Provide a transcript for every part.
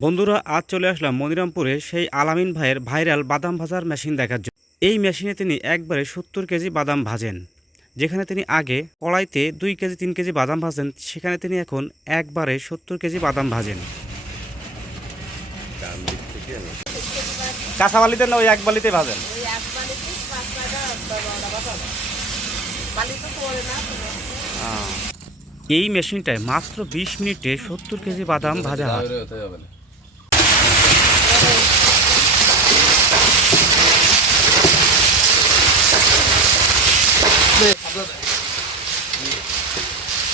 বন্ধুরা আজ চলে আসলাম মনিরামপুরে সেই আলামিন ভাইয়ের ভাইরাল বাদাম ভাজার মেশিন দেখার জন্য। এই মেশিনে তিনি একবারে সত্তর কেজি বাদাম ভাজেন যেখানে তিনি আগে কড়াইতে দুই কেজি তিন কেজি বাদাম ভাজেন সেখানে তিনি এখন একবারে সত্তর কেজি বাদাম ভাজেন। কাঁচা বালিতে না ওই এক বালিতে ভাজেন কোনো। এই মেশিনটায় মাত্র বিশ মিনিটে সত্তর কেজি বাদাম ভাজা হয়।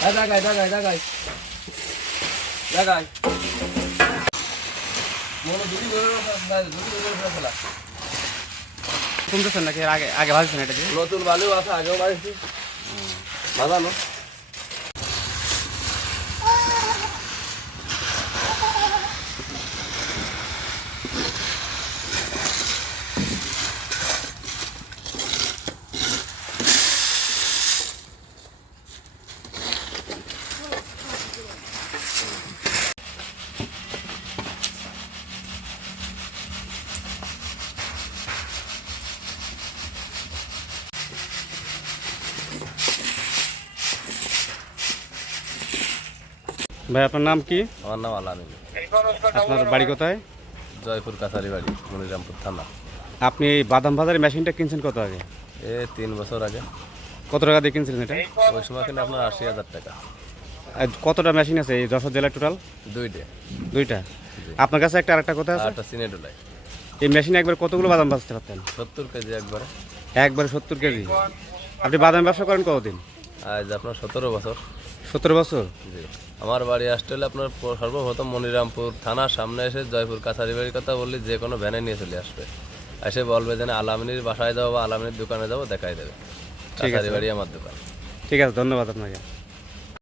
হ্যাঁ দেখাই দেখাই দেখাই দেখাই মনে দুটি করে দুটি করে ফেলা শুনতেছেন নাকি আগে আগে ভাজছেন এটা নতুন বালু আছে আগেও বাড়িছি বাজানো ভাই আপনার নাম কি? আমার নাম আলামিন। আপনার বাড়ি কোথায়? জয়পুর কাছারি বাড়ি মনিরামপুর থানা। আপনি এই বাদাম ভাজার মেশিনটা কিনছেন কত আগে? এ তিন বছর আগে। কত টাকা দিয়ে কিনছিলেন এটা? ওই সময় কিনে আপনার আশি হাজার টাকা। আর কতটা মেশিন আছে এই যশোর জেলায় টোটাল? দুইটা। দুইটা? আপনার কাছে একটা আরেকটা কথা আছে? আটটা সিনে ডোলাই এই মেশিনে একবার কতগুলো বাদাম ভাজতে পারতেন? সত্তর কেজি একবারে। একবারে সত্তর কেজি। আপনি বাদাম ব্যবসা করেন কতদিন? আজ আপনার সতেরো বছর। সত্তর বছর? জি। আমার বাড়ি আসতে হলে আপনার সর্বপ্রথম মনিরামপুর থানার সামনে এসে জয়পুর কাছারি বাড়ির কথা বললি যে কোনো ভ্যানে নিয়ে চলে আসবে। এসে বলবে যেন আলামিনীর বাসায় যাব বা আলামিনীর দোকানে যাব দেখাই দেবে। ঠিক আছে। কাছারি বাড়ি আমার দোকান। ঠিক আছে ধন্যবাদ আপনাকে।